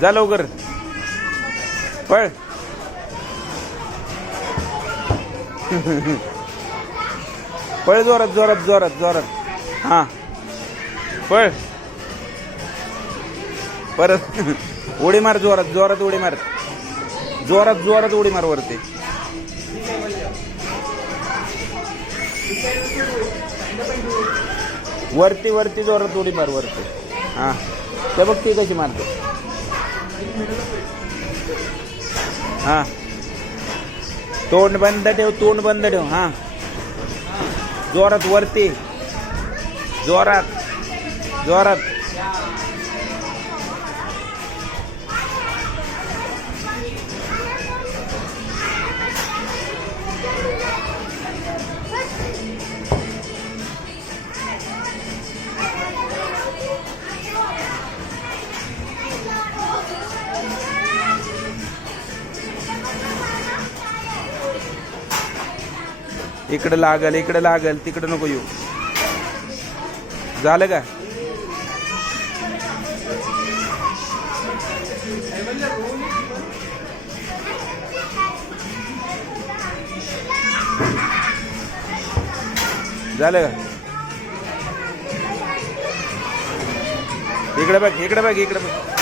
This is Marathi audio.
जा लवकर पळ. पळ जोरात जोरात जोरात जोरात. हां पळ परत. उडी मार जोरात जोरात उडी मार. जोरात जोरात उडी मार वरती. वरती वरती जोरात उडी मार वरती. हां ते बघ ती कशी मारते. हां तोंड बंद ठेव तोंड बंद ठेव. हां जोरात वरती जोरात जोरात. इकडे लागल तिकडे नको येऊ. झालं का. झालं का. इकडे बघ इकडे बघ इकडे बघ.